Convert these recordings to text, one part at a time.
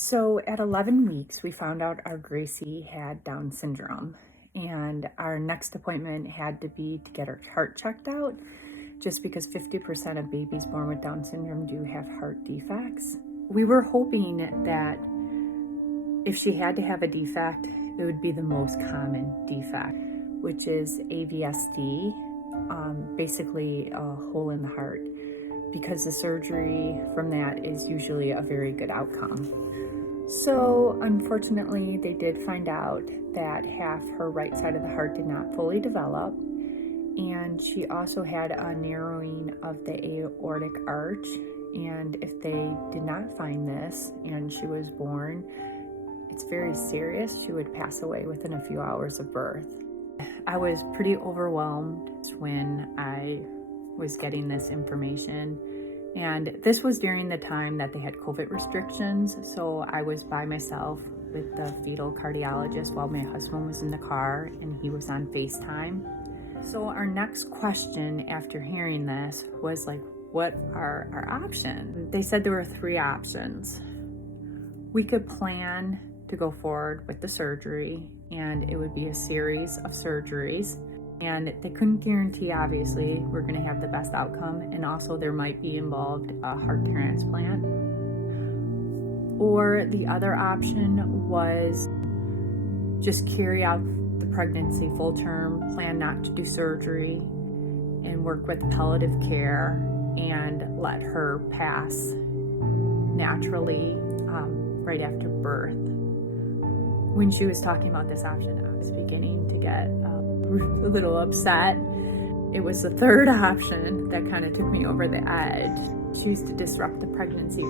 So at 11 weeks, we found out our Gracie had Down syndrome, and our next appointment had to be to get her heart checked out, just because 50% of babies born with Down syndrome do have heart defects. We were hoping that if she had to have a defect, it would be the most common defect, which is AVSD, basically a hole in the heart, because the surgery from that is usually a very good outcome. So unfortunately, they did find out that half her right side of the heart did not fully develop, and she also had a narrowing of the aortic arch. And if they did not find this and she was born, it's very serious. She would pass away within a few hours of birth. I was pretty overwhelmed when I was getting this information. And this was during the time that they had COVID restrictions. So I was by myself with the fetal cardiologist while my husband was in the car and he was on FaceTime. So our next question after hearing this was like, what are our options? They said there were 3 options. We could plan to go forward with the surgery, and it would be a series of surgeries. And they couldn't guarantee, obviously, we're going to have the best outcome, and also there might be involved a heart transplant. Or the other option was just carry out the pregnancy full term, plan not to do surgery, and work with palliative care and let her pass naturally right after birth. When she was talking about this option, I was beginning to get a little upset. It was the third option that kind of took me over the edge. Choose to disrupt the pregnancy.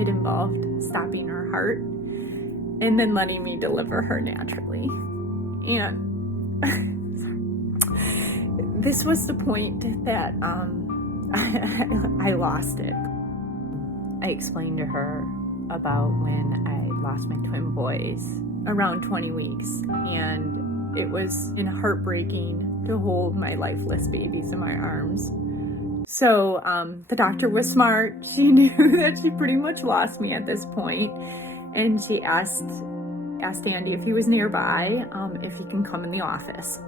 It involved stopping her heart and then letting me deliver her naturally. And this was the point that I lost it. I explained to her about when I lost my twin boys around 20 weeks, and it was heartbreaking to hold my lifeless babies in my arms. So the doctor was smart. She knew that she pretty much lost me at this point, and she asked Andy if he was nearby, if he can come in the office.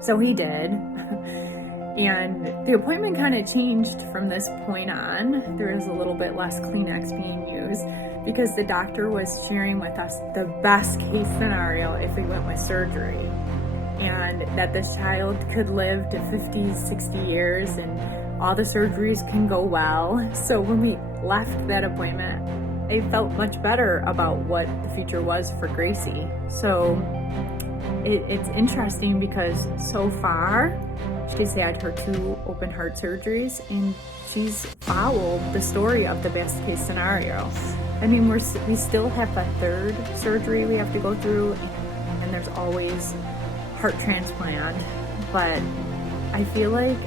So he did. And the appointment kind of changed from this point on. There was a little bit less Kleenex being used because the doctor was sharing with us the best case scenario if we went with surgery, and that this child could live to 50, 60 years and all the surgeries can go well. So when we left that appointment, I felt much better about what the future was for Gracie. So it's interesting because so far, she's had her 2 open heart surgeries, and she's followed the story of the best case scenario. I mean, we still have a 3rd surgery we have to go through, and there's always heart transplant. But I feel like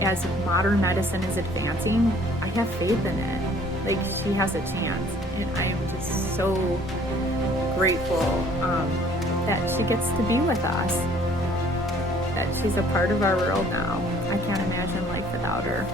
as modern medicine is advancing, I have faith in it. Like, she has a chance, and I am just so grateful that she gets to be with us, that she's a part of our world now. I can't imagine life without her.